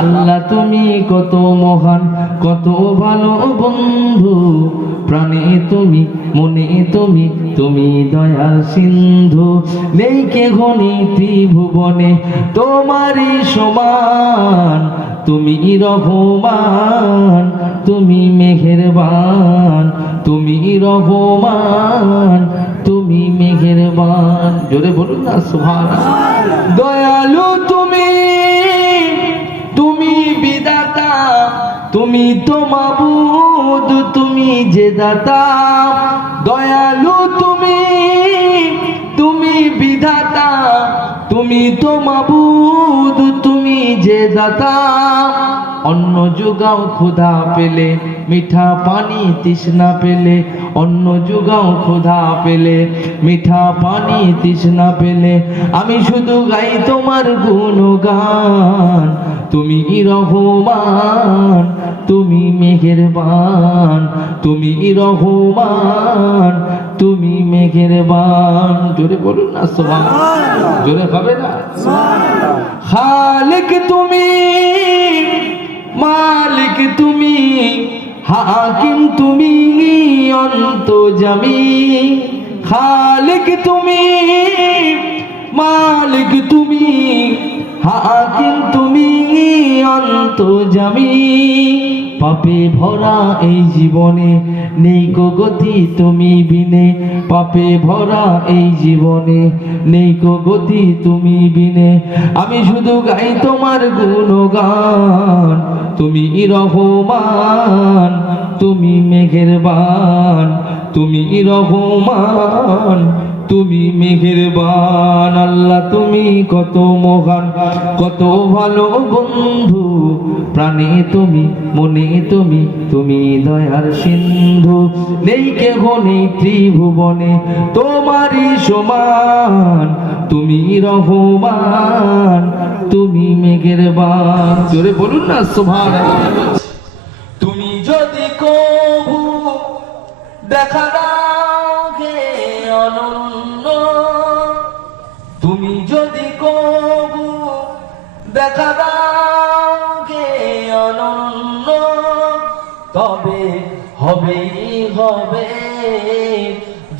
আল্লাহ তুমি কত মহান, কত ভালো বন্ধু, প্রাণে তুমি, মনে তুমি, তুমি দয়ার সিন্ধু। নেই কে ঘনি ত্রিভুবনে তোমারই সমান, তুমি রহমান, তুমি মেহেরবান, তুমি রহমান, তুমি মেহেরবান। জোরে বলুন না সুবহানাল্লাহ। দয়ালু তুমি, তুমি বিধাতা, তুমি তো মাবুদ, তুমি যে দাতা। দয়ালু তুমি, তুমি বিধাতা, তুমি তো মাবুদ, তুমি যে দাতা। অন্ন যোগাও ক্ষুধা পেলে, মিঠা পানি তৃষ্ণা পেলে, অন্ন যোগাও ক্ষুধা পেলে, মিঠা পানি তৃষ্ণা পেলে, আমি শুধু গাই তোমার গুণগান। তুমি রহমান, তুমি মেহেরবান, তুমি রহমান, তুমি মেহেরবান। জোরে বলুন না সুবহানাল্লাহ। জোরে হবে না সুবহানাল্লাহ। খালিক তুমি, মালিক তুমি, হাকিম তুমি, অন্তর্যামী। খালিক তুমি, মালিক তুমি, হাকিম তুমি, অন্তর্যামী। পাপে ভরা এই জীবনে নেই কো গতি তুমি বিনে, পাপে ভরা এই জীবনে নেই কো গতি তুমি বিনে, আমি শুধু গাই তোমার গুণগান। তুমি রহমান, তুমি মেহেরবান, তুমি রহমান, তুমি মেহেরবান। আল্লাহ তুমি কত মহান, কত ভালো বন্ধু, প্রাণে তুমি, মনে তুমি, তুমি দয়ার সিন্ধু। নেই কেহ নেই ত্রিভুবনে তোমারই সমান, তুমি রহমান, তুমি মেহেরবান। জোরে বলুন না সুবহানাল্লাহ। তুমি যদি কবু দেখা দাও গে অনন্য, তুমি যদি কবু দেখা দাও গে অনন্য, তবে হবেই হবে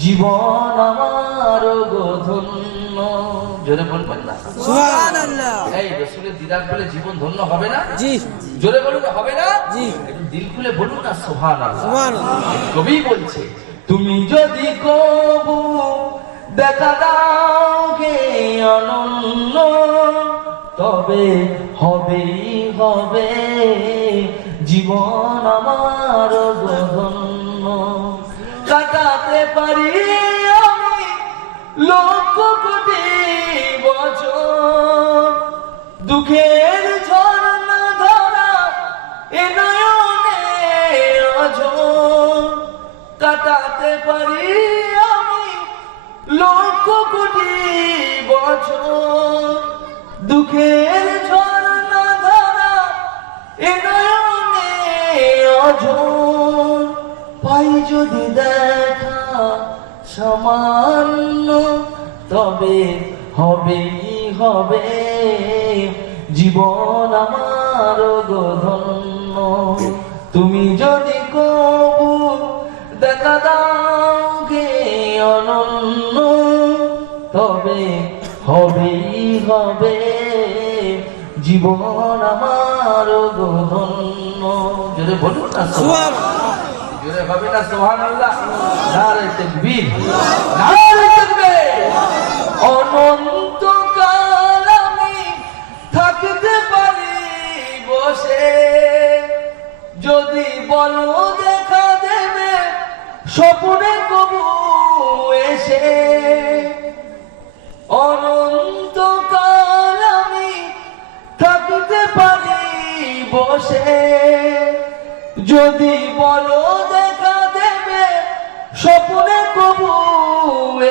জীবন আমার গো ধন্য। জোরে বলবেন না সুবহানাল্লাহ। এই রাসূলের দিদার পেলে জীবন ধন্য হবে না? জি। জোরে বলুন হবে না? জি। একটু দিল খুলে বলুন না সুবহানাল্লাহ। সুবহানাল্লাহ। কবি বলছে তুমি যদি কবু দেখা দাও গে অনন্য, তবে হবেই হবে জীবন আমার গো ধন্য। কাটাতে পারি আমি লক্ষ কোটি বছর, দুঃখের ঝর্ণা ধরা এ নয়নে অঝোর। কাটাতে পারি আমি লক্ষ কোটি বছর, দুঃখের ঝর্ণা ধরা এ নয়নে অঝোর। পাই যদি দেখা সামান্য, তবে হবেই হবে জীবন আমার গো ধন্য। তুমি যদি কবু দেখা দাও গে অনন্য, তবে হবেই হবে জীবন আমার গো ধন্য। জোরে বলুন না সুবহানাল্লাহ। জোরে হবে না সুবহানাল্লাহ। নারে তাকবীর, নারে তাকবীর। অনন্তকাল আমি থাকতে পারি বসে, যদি বলো দেখা দেবে স্বপ্নে কবু এসে। অনন্তকাল আমি থাকতে পারি বসে, যদি বলো দেখা দেবে স্বপ্নে কবু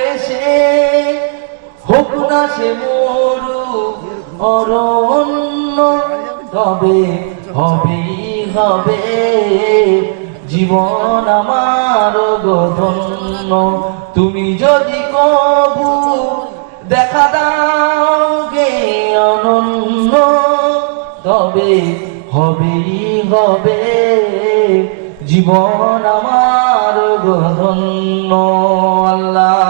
এসে। হোক না সে মরু অরণ্য, তবে হবেই হবে জীবন আমার গো ধন্য। তুমি যদি কবু দেখা দাও গে অনন্য, তবে হবেই হবে জীবন আমার গো ধন্য। আল্লাহ